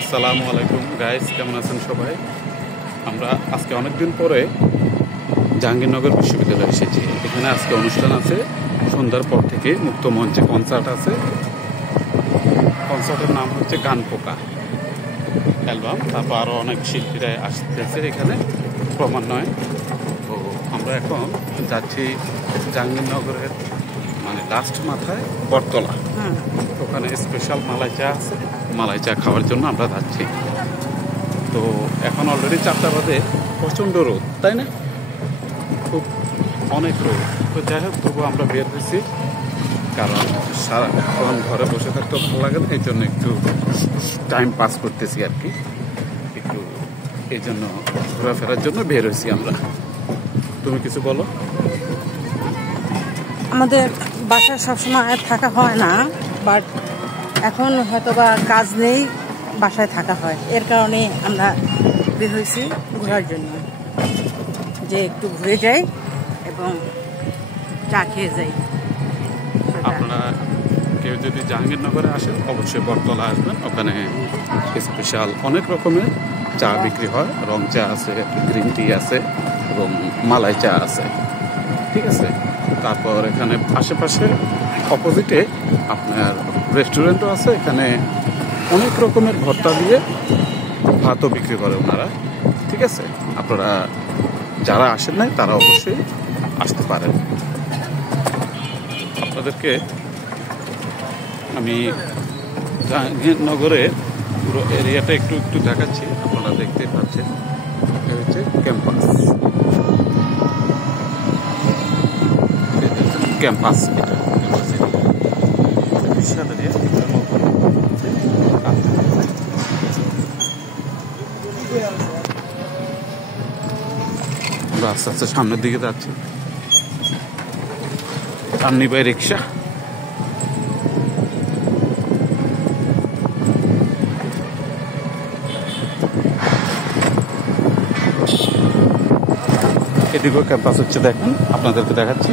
আসসালামু আলাইকুম গাইস, কেমন আছেন সবাই? আমরা আজকে অনেক দিন পরে জাহাঙ্গীরনগর বিশ্ববিদ্যালয়ে এসেছি। এখানে আজকে অনুষ্ঠান আছে, সন্ধ্যার পর থেকে মুক্ত মঞ্চে কনসার্ট আছে। কনসার্টের নাম হচ্ছে গান পোকা অ্যালবাম। তারপর আরও অনেক শিল্পীরা আসতেছে এখানে ক্রমান্বয়ে। তো আমরা এখন যাচ্ছি জাহাঙ্গীরনগরের লাস্ট মাথায় বটতলা। ওখানে স্পেশাল মালাই চা আছে, মালাই চা খাওয়ার জন্য আমরা যাচ্ছি। তো এখন অলরেডি 4টা বাজে, প্রচণ্ড রোদ, তাই না? খুব অনেক রোদ। তো যাই হোক, তবু আমরা বের হয়েছি, কারণ সারাক্ষণ ঘরে বসে থাকতে ভালো লাগে না, এই জন্য একটু টাইম পাস করতেছি আর কি। একটু এই জন্য ঘোরাফেরার জন্য বের হয়েছি আমরা। তুমি কিছু বলো। আমাদের বাসায় সবসময় থাকা হয় না, বাট এখন হয়তোবা কাজ নেই, বাসায় থাকা হয়। এর কারণে আমরা বের হয়েছি ঘোরার জন্য, যে একটু ঘুরে যাই এবং চা খেয়ে যাই। আপনারা কেউ যদি জাহাঙ্গীরনগরে আসেন, অবশ্যই বটতলা আসবেন। ওখানে স্পেশাল অনেক রকমের চা বিক্রি হয়। রং চা আছে, গ্রিন টি আছে এবং মালাই চা আছে, ঠিক আছে? তারপর এখানে আশেপাশে অপোজিটে আপনার রেস্টুরেন্টও আছে। এখানে অনেক রকমের ভর্তা দিয়ে ভাতও বিক্রি করে ওনারা, ঠিক আছে? আপনারা যারা আসেন নাই তারা অবশ্যই আসতে পারেন। আপনাদেরকে আমি জাহাঙ্গীরনগরের পুরো এরিয়াটা একটু একটু দেখাচ্ছি। আপনারা দেখতে পাচ্ছেন, এটা হচ্ছে ক্যাম্পাস। ক্যাম্পাস, এটা বিশাল এরিয়া। আমরা আস্তে আস্তে সামনের দিকে যাচ্ছি। সামনে বাই রিক্সা। এদিকেও ক্যাম্পাস হচ্ছে, দেখেন আপনাদেরকে দেখাচ্ছি।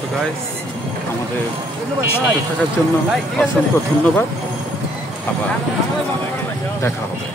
তো গাইস, আমাদের সাথে থাকার জন্য অসংখ্য ধন্যবাদ। আবার দেখা হবে।